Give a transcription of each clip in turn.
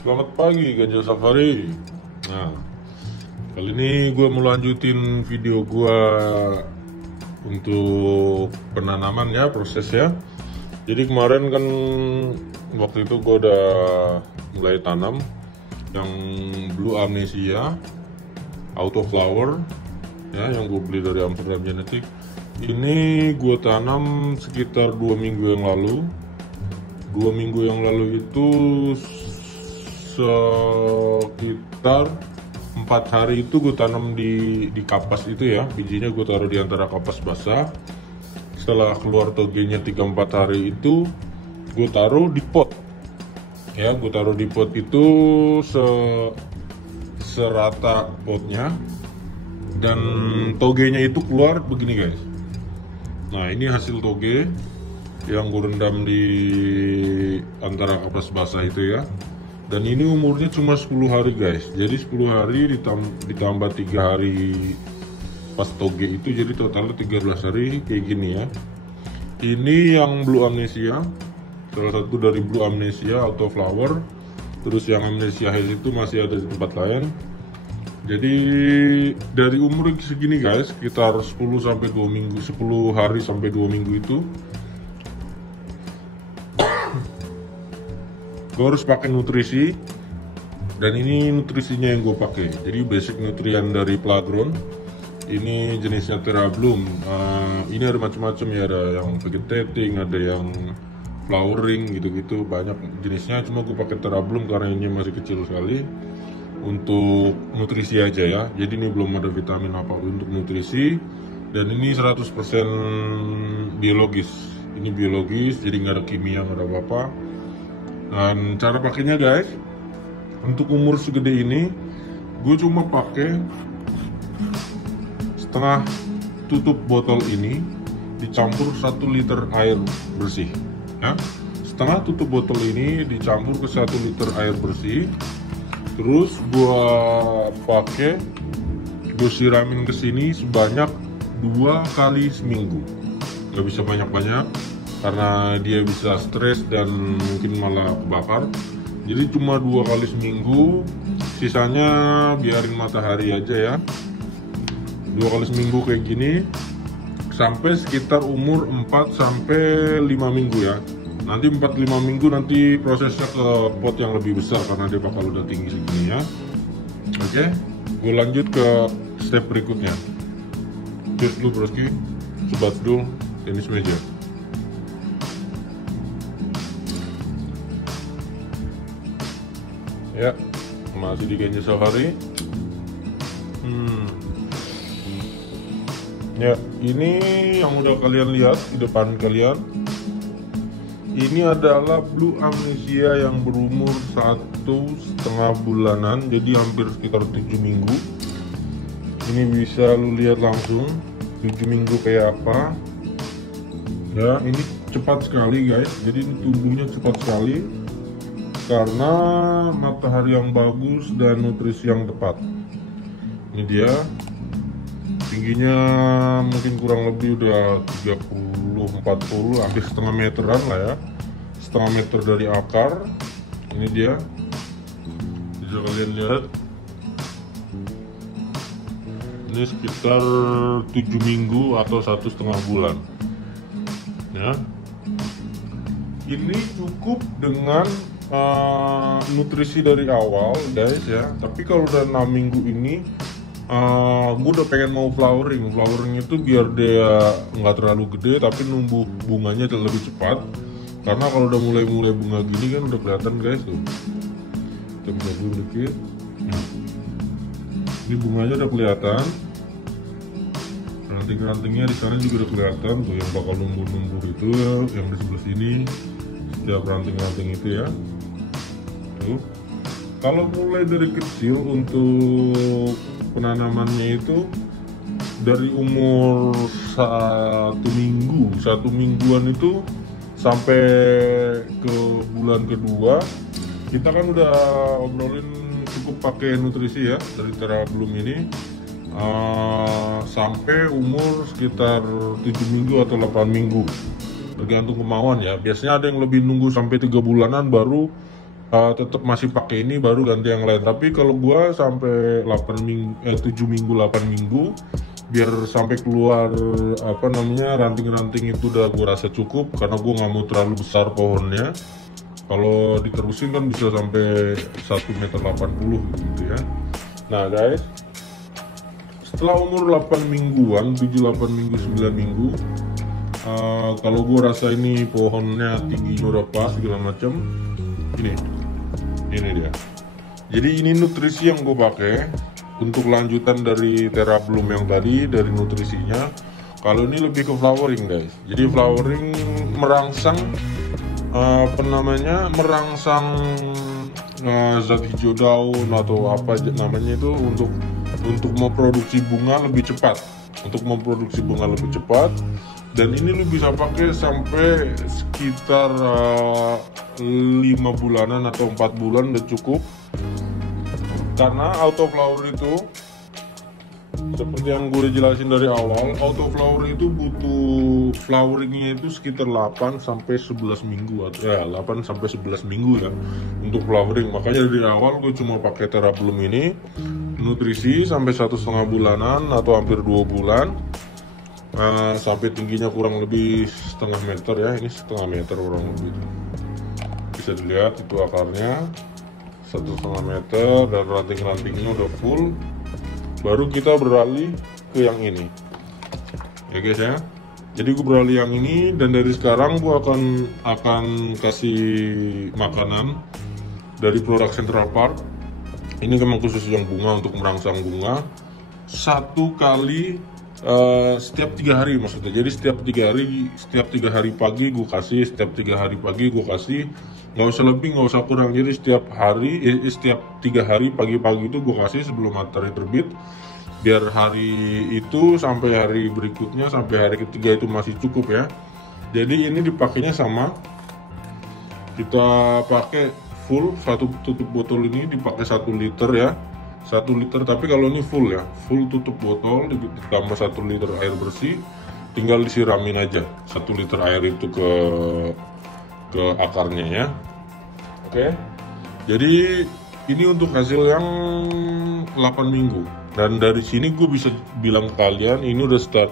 Selamat pagi Gajah Safari. Nah, kali ini gue mau lanjutin video gue untuk penanaman ya, prosesnya. Jadi kemarin kan waktu itu gue udah mulai tanam yang Blue Amnesia Auto Flower ya, yang gue beli dari Amsterdam Genetic. Ini gue tanam sekitar 2 minggu yang lalu. 2 minggu yang lalu itu sekitar 4 hari itu gue tanam di kapas itu ya, bijinya gue taruh di antara kapas basah. Setelah keluar togenya 3-4 hari itu gue taruh di pot ya, gue taruh di pot itu serata potnya, dan togenya itu keluar begini guys. Nah, ini hasil toge yang gue rendam di antara kapas basah itu ya. Dan ini umurnya cuma 10 hari guys. Jadi 10 hari ditambah 3 hari pas toge itu, jadi totalnya 13 hari kayak gini ya. Ini yang Blue Amnesia, salah satu dari Blue Amnesia Auto Flower. Terus yang Amnesia Haze itu masih ada di tempat lain. Jadi dari umur segini guys, sekitar 10 sampai 2 minggu, 10 hari sampai 2 minggu itu gue harus pakai nutrisi, dan ini nutrisinya yang gue pakai. Jadi basic nutrien dari Plaground. Ini jenisnya Terabloom. Ini ada macam-macam ya, ada yang vegetating, ada yang flowering gitu-gitu, banyak jenisnya. Cuma gue pakai Terabloom karena ini masih kecil sekali untuk nutrisi aja ya. Jadi ini belum ada vitamin apa untuk nutrisi, dan ini 100% biologis. Ini biologis, jadi nggak ada kimia, nggak ada apa-apa. Dan cara pakainya guys, untuk umur segede ini gue cuma pakai setengah tutup botol ini dicampur 1 liter air bersih ya. Setengah tutup botol ini dicampur ke 1 liter air bersih. Terus gue siramin ke sini sebanyak 2 kali seminggu. Gak bisa banyak-banyak karena dia bisa stres dan mungkin malah kebakar. Jadi cuma 2 kali seminggu, sisanya biarin matahari aja ya. 2 kali seminggu kayak gini sampai sekitar umur 4 sampai 5 minggu ya. Nanti 4-5 minggu nanti prosesnya ke pot yang lebih besar karena dia bakal udah tinggi segini ya. Oke, gue lanjut ke step berikutnya. Cheers dulu broski, sobat dul, tenis meja. Ya, masih di Gajah Safari. Ya, ini yang udah kalian lihat di depan kalian. Ini adalah Blue Amnesia yang berumur 1,5 bulanan, jadi hampir sekitar 7 minggu. Ini bisa lu lihat langsung 7 minggu kayak apa. Ya, ini cepat sekali guys. Jadi tumbuhnya cepat sekali karena matahari yang bagus dan nutrisi yang tepat. Ini dia, tingginya mungkin kurang lebih udah 30-40, hampir setengah meteran lah ya, setengah meter dari akar. Ini dia, bisa kalian lihat. Ini sekitar 7 minggu atau 1,5 bulan ya. Ini cukup dengan nutrisi dari awal guys ya. Tapi kalau udah 6 minggu ini gue udah pengen mau flowering itu biar dia nggak terlalu gede tapi numbuh bunganya lebih cepat. Karena kalau udah mulai bunga gini kan udah kelihatan guys tuh. Kita bisa zoom dikit. Ini bunganya udah kelihatan, ranting-rantingnya di sana juga udah kelihatan tuh, yang bakal numbuh itu ya, yang di sebelah sini setiap ranting-ranting itu ya. Tuh, kalau mulai dari kecil untuk penanamannya itu dari umur 1 mingguan itu sampai ke bulan kedua, kita kan udah obrolin cukup pakai nutrisi ya dari Terabloom ini sampai umur sekitar 7 minggu atau 8 minggu, tergantung kemauan ya. Biasanya ada yang lebih nunggu sampai 3 bulanan baru tetap masih pakai ini, baru ganti yang lain. Tapi kalau gua sampai 7 minggu 8 minggu, biar sampai keluar ranting-ranting itu udah gua rasa cukup, karena gua nggak mau terlalu besar pohonnya. Kalau diterusin kan bisa sampai 1,80 m gitu ya. Nah guys, setelah umur 8 mingguan, 7-8 minggu, 9 minggu, kalau gue rasa ini pohonnya tingginya udah pas segala macam, ini dia. Jadi ini nutrisi yang gue pakai untuk lanjutan dari TerraBloom yang tadi, dari nutrisinya. Kalau ini lebih ke flowering guys. Jadi flowering merangsang merangsang zat hijau daun atau apa namanya itu, untuk memproduksi bunga lebih cepat, dan ini lu bisa pakai sampai sekitar 5 bulanan atau 4 bulan udah cukup. Karena autoflower itu seperti yang gue jelasin dari awal, autoflower itu butuh floweringnya itu sekitar 8 sampai 11 minggu atau 8 sampai 11 minggu ya untuk flowering. Makanya dari awal gue cuma pakai TerraBloom ini, nutrisi sampai 1,5 bulanan atau hampir 2 bulan, sampai tingginya kurang lebih setengah meter ya. Ini setengah meter kurang lebih, bisa dilihat itu akarnya 1,5 meter dan ranting-rantingnya udah full. Baru kita beralih ke yang ini ya guys ya. Jadi gue beralih yang ini, dan dari sekarang gue akan kasih makanan dari produk Central Park. Ini memang khusus yang bunga, untuk merangsang bunga. 1 kali setiap 3 hari maksudnya. Jadi setiap 3 hari pagi gue kasih, setiap 3 hari pagi gue kasih. Nggak usah lebih, nggak usah kurang. Jadi setiap 3 hari pagi-pagi itu gue kasih sebelum matahari terbit, biar hari itu sampai hari berikutnya, sampai hari ketiga itu masih cukup ya. Jadi ini dipakainya sama, kita pakai full, satu tutup botol ini dipakai 1 liter ya, 1 liter. Tapi kalau ini full ya, full tutup botol ditambah 1 liter air bersih, tinggal disiramin aja 1 liter air itu ke akarnya ya. Oke. Jadi ini untuk hasil yang 8 minggu, dan dari sini gue bisa bilang ke kalian ini udah start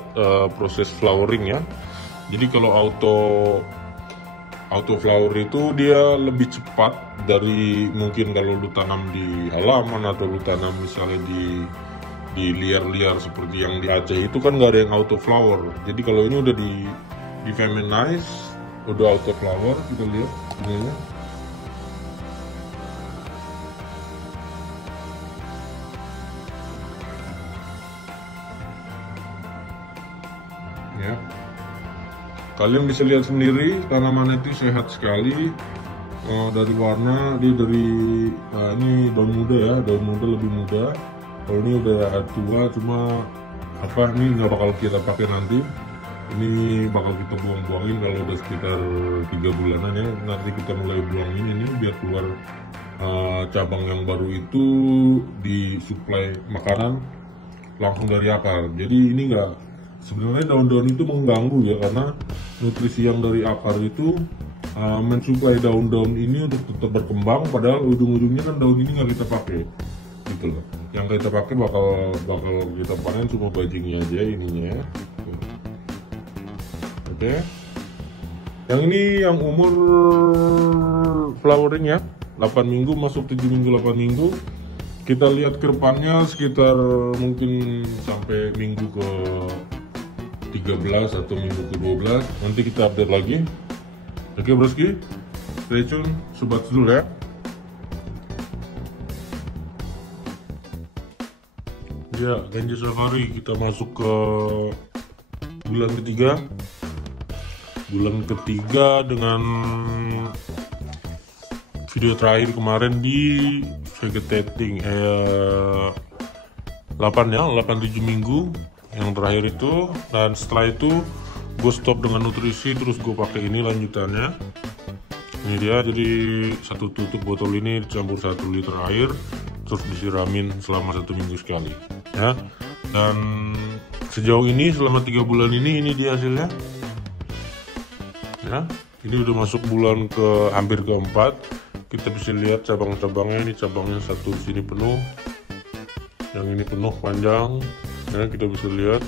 proses flowering ya. Jadi kalau auto flower itu dia lebih cepat dari mungkin kalau lu tanam di halaman atau lu tanam misalnya di liar-liar seperti yang di Aceh itu kan nggak ada yang auto flower. Jadi kalau ini udah di feminize, udah auto flower, kita lihat ininya. Ya, kalian bisa lihat sendiri tanaman itu sehat sekali. Dari warna dia ini daun muda ya, daun muda lebih muda. Kalau ini udah tua, cuma ini nggak bakal kita pakai nanti. Ini bakal kita buang-buangin kalau udah sekitar 3 bulanan ya. Nanti kita mulai buangin ini biar keluar cabang yang baru itu disuplai makanan langsung dari akar. Jadi ini sebenarnya daun-daun itu mengganggu ya, karena nutrisi yang dari akar itu mensuplai daun-daun ini untuk tetap berkembang, padahal ujung-ujungnya kan daun ini nggak kita pakai gitu loh. Yang kita pakai bakal kita panen cuma bajingnya aja, ininya ya. Oke. Yang ini yang umur flowering ya, 8 minggu masuk 7 minggu 8 minggu. Kita lihat ke depannya sekitar mungkin sampai minggu ke 13 atau minggu ke 12. Nanti kita update lagi. Oke broski, stay tune sobat sedul ya. Ya, Ganja Safari kita masuk ke bulan ketiga. Bulan ketiga dengan video terakhir kemarin di vegetating 8-7 minggu yang terakhir itu. Dan setelah itu gue stop dengan nutrisi, terus gue pakai ini lanjutannya. Ini dia, jadi 1 tutup botol ini dicampur 1 liter air, terus disiramin selama 1 minggu sekali ya. Dan sejauh ini selama 3 bulan ini dia hasilnya ya. Ini udah masuk bulan hampir keempat. kita bisa lihat cabang-cabangnya. Ini cabangnya satu di sini penuh, yang ini penuh panjang ya, kita bisa lihat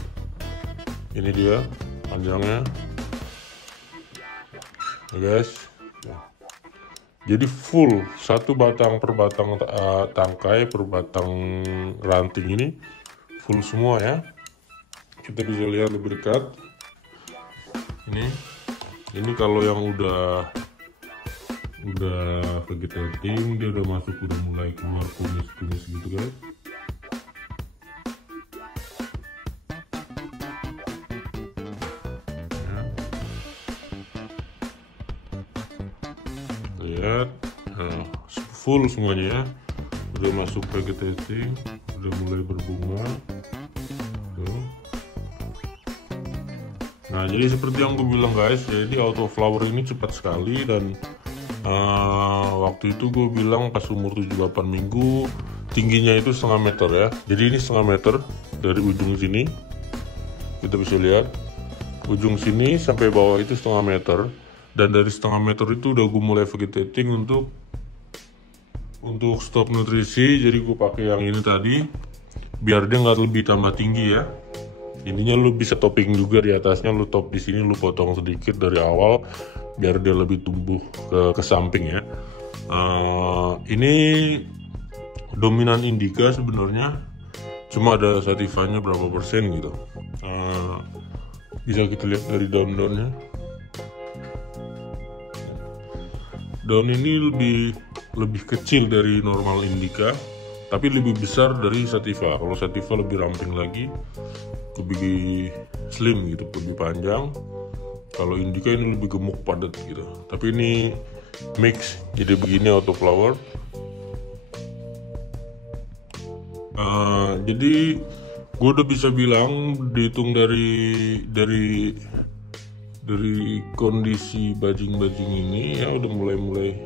ini dia panjangnya ya guys. Jadi full satu batang per batang tangkai per batang ranting ini full semua ya. Kita bisa lihat lebih dekat. Ini kalau yang udah vegetating, dia udah masuk, udah mulai keluar kumis-kumis gitu guys. Ya. Lihat, nah, full semuanya ya, udah masuk vegetating, udah mulai berbunga. Tuh. Nah, jadi seperti yang gue bilang guys, jadi autoflower ini cepat sekali. Dan waktu itu gue bilang pas umur 7-8 minggu tingginya itu 1,5 meter ya. Jadi ini 1,5 meter dari ujung sini, kita bisa lihat ujung sini sampai bawah itu 1,5 meter. Dan dari 1,5 meter itu udah gue mulai vegetating untuk stop nutrisi. Jadi gue pakai yang ini tadi biar dia nggak lebih tambah tinggi ya. Ininya lu bisa topping juga di atasnya, lu top di sini, lu potong sedikit dari awal biar dia lebih tumbuh ke samping ya. Ini dominan indica sebenarnya, cuma ada sativanya berapa persen gitu. Bisa kita lihat dari daun-daunnya. Daun ini lebih kecil dari normal indica, tapi lebih besar dari sativa. Kalau sativa lebih ramping lagi, lebih slim gitu, lebih panjang. Kalau indica ini lebih gemuk padat gitu. Tapi ini mix, jadi begini autoflower. Jadi gue udah bisa bilang, dihitung dari kondisi bajing-bajing ini ya, udah mulai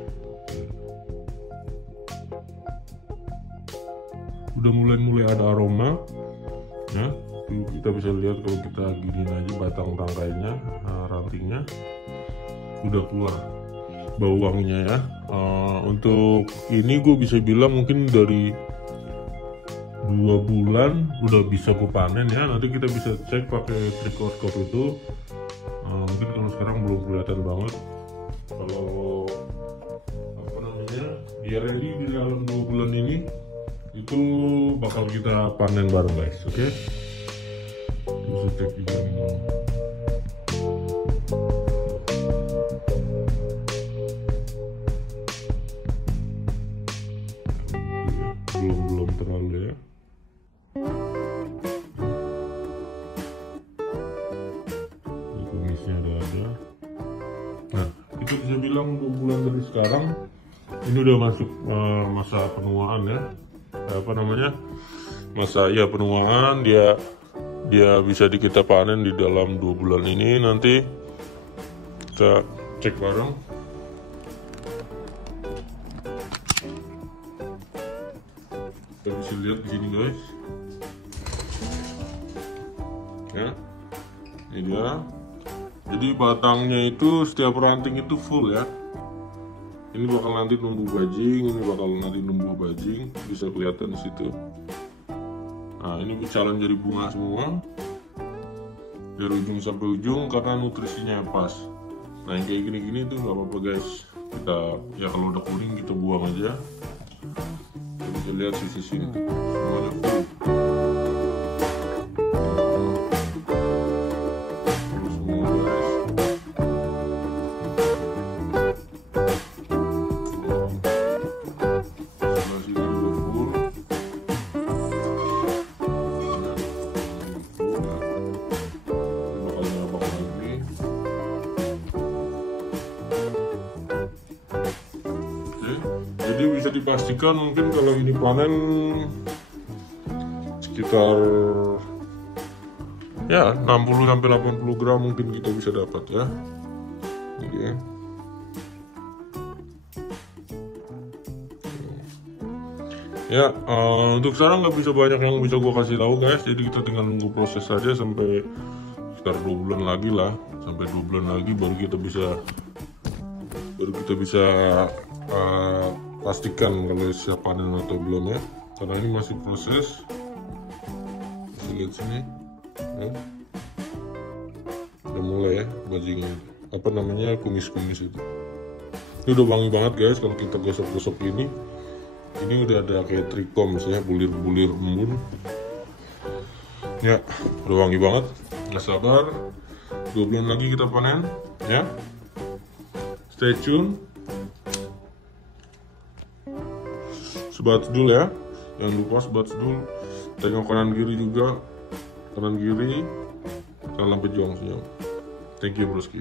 ada aroma ya. Kita bisa lihat kalau kita giniin aja batang tangkainya, rantingnya udah keluar bau wanginya ya. Untuk ini gue bisa bilang mungkin dari 2 bulan udah bisa gue panen ya. Nanti kita bisa cek pakai trichoscope itu. Mungkin kalau sekarang belum kelihatan banget. Kalau dia ready di dalam 2 bulan ini, itu bakal kita panen bareng guys, oke? Bisa cek juga nih. Belum terlalu ya. Ini kumisnya udah ada. Nah, kita bisa bilang 2 bulan dari sekarang ini udah masuk masa penuaan ya. Penuaan. Dia bisa kita panen di dalam 2 bulan ini. Nanti kita cek bareng. Kita bisa lihat di sini guys ya, ini dia. Jadi batangnya itu setiap ranting itu full ya. Ini bakal nanti numbuh bajing, bisa kelihatan di situ. Nah, ini calon jadi bunga semua dari ujung sampai ujung karena nutrisinya pas. Nah, yang kayak gini-gini tuh nggak apa-apa guys. Kita ya kalau udah kuning kita buang aja. Kita bisa lihat sisi sini tuh semuanya full. Jadi bisa dipastikan mungkin kalau ini panen sekitar ya 60-80 gram mungkin kita bisa dapat ya. Ini ya. Ya, untuk sekarang nggak bisa banyak yang bisa gue kasih tahu guys. Jadi kita tinggal nunggu proses saja sampai sekitar 2 bulan lagi lah. Sampai 2 bulan lagi baru kita bisa pastikan kalau siap panen atau belum ya, karena ini masih proses. Bisa lihat sini ya. Udah mulai ya bajingan, apa namanya, kumis-kumis itu. Ini udah wangi banget guys. Kalau kita gosok-gosok ini udah ada kayak trichomes ya, bulir-bulir embun ya, udah wangi banget. Nggak sabar, 2 bulan lagi kita panen ya, stay tune. Sebat sedul ya, jangan lupa sebat sedul. Tengok kanan kiri juga, kanan kiri, jangan sampai jong senyum. Thank you broski.